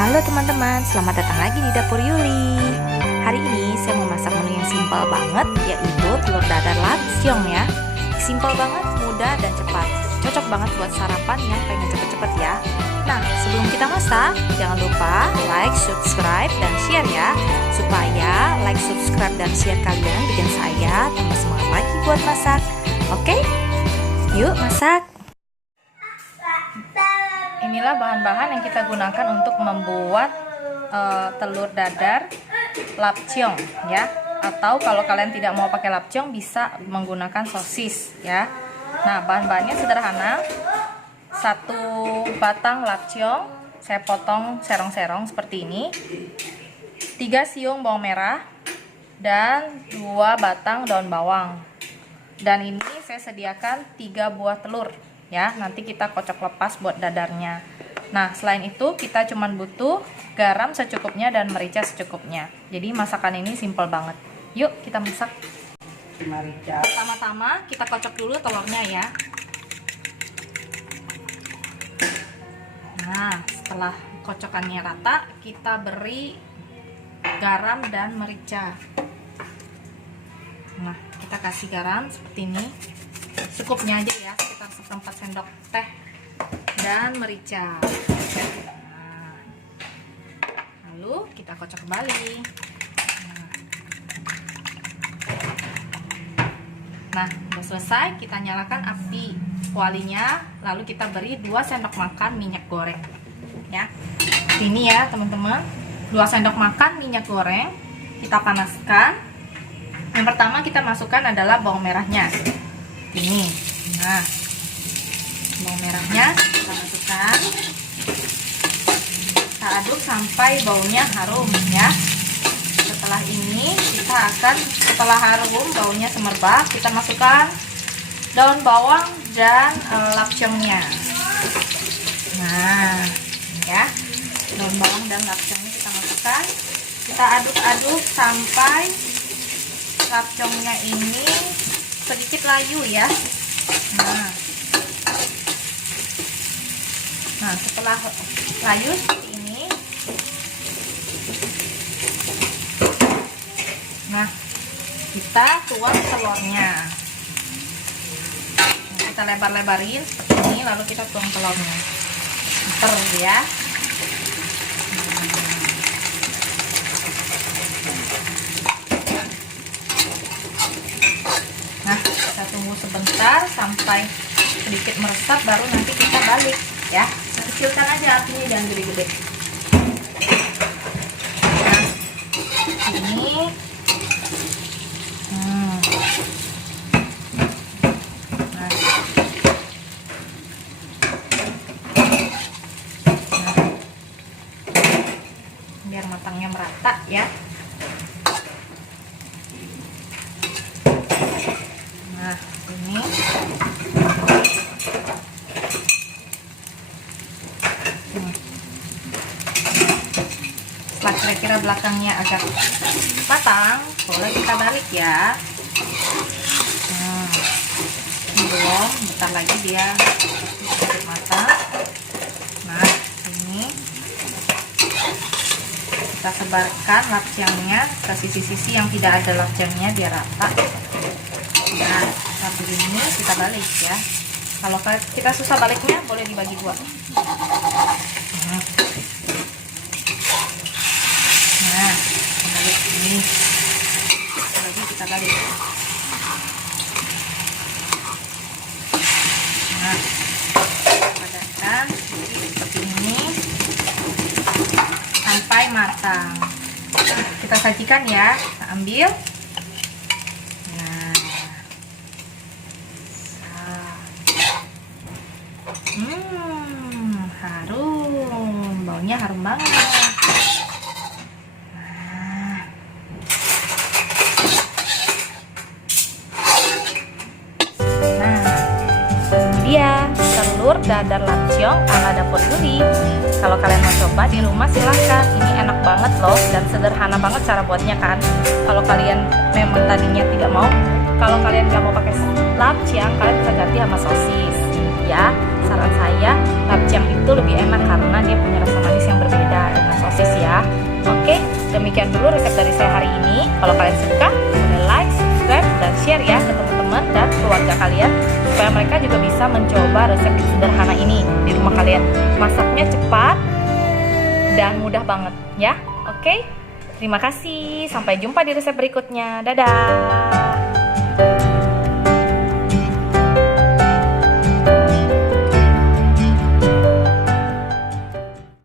Halo teman-teman, selamat datang lagi di Dapur Yuli. Hari ini saya mau masak menu yang simpel banget, yaitu telur dadar lapcong ya. Simpel banget, mudah dan cepat. Cocok banget buat sarapan yang pengen cepet-cepet ya. Nah, sebelum kita masak, jangan lupa like, subscribe, dan share ya. Supaya like, subscribe, dan share kalian bikin saya tambah semangat lagi buat masak. Oke? Yuk masak! Inilah bahan-bahan yang kita gunakan untuk membuat telur dadar lapcong ya. Atau kalau kalian tidak mau pakai lapcong bisa menggunakan sosis ya. Nah, bahan-bahannya sederhana. 1 batang lapcong saya potong serong-serong seperti ini. 3 siung bawang merah dan 2 batang daun bawang. Dan ini saya sediakan 3 buah telur ya, nanti kita kocok lepas buat dadarnya. Nah, selain itu kita cuman butuh garam secukupnya dan merica secukupnya. Jadi masakan ini simple banget. Yuk kita masak. Pertama-tama kita kocok dulu telurnya ya. Nah, setelah kocokannya rata, kita beri garam dan merica. Nah, kita kasih garam seperti ini, secukupnya aja ya, sekitar 1/4 sendok teh, dan merica. Nah, lalu kita kocok kembali. Nah, udah selesai, kita nyalakan api kualinya, lalu kita beri 2 sendok makan minyak goreng ya. Ini ya teman-teman, 2 sendok makan minyak goreng kita panaskan. Yang pertama kita masukkan adalah bawang merahnya ini. Nah, bawang merahnya kita masukkan, kita aduk sampai baunya harum ya. Setelah ini kita akan, setelah harum baunya semerbak, kita masukkan daun bawang dan lapcongnya. Nah, ini ya, daun bawang dan lapcongnya kita masukkan, kita aduk-aduk sampai lapcongnya ini sedikit layu ya. Nah, setelah layu seperti ini, nah kita tuang telurnya. Nah, kita lebar-lebarin seperti ini, lalu kita tuang telurnya. Terus ya. Nah, kita tunggu sebentar sampai sedikit meresap, baru nanti kita balik ya. Kecilkan aja apinya, jangan gede-gede. Nah, ini biar matangnya merata ya. Nah, ini setelah kira-kira belakangnya agak matang, boleh kita balik ya. Ini belum, bentar lagi dia sedikit matang. Nah, ini kita sebarkan lapcongnya ke sisi-sisi yang tidak ada lapcongnya biar rata. Nah, satu ini kita balik ya. Kalau kita susah baliknya, boleh dibagi 2. Nah, balik ini lagi, kita balik. Nah, padatkan seperti ini sampai matang. Kita sajikan ya, kita ambil. Harum, baunya harum banget. Nah, ini dia telur dadar lapcong ala Dapur Yuli. Kalau kalian mau coba di rumah silahkan. Ini enak banget loh, dan sederhana banget cara buatnya kan. Kalau kalian memang tadinya tidak mau, kalau kalian nggak mau pakai lapcong, kalian bisa ganti sama sosis ya. Saran saya, lapcong itu lebih enak karena dia punya rasa manis yang berbeda dengan demikian dulu resep dari saya hari ini. Kalau kalian suka, boleh like, subscribe, dan share ya ke teman-teman dan keluarga kalian, supaya mereka juga bisa mencoba resep sederhana ini di rumah kalian. Masaknya cepat dan mudah banget ya. Oke, terima kasih. Sampai jumpa di resep berikutnya. Dadah.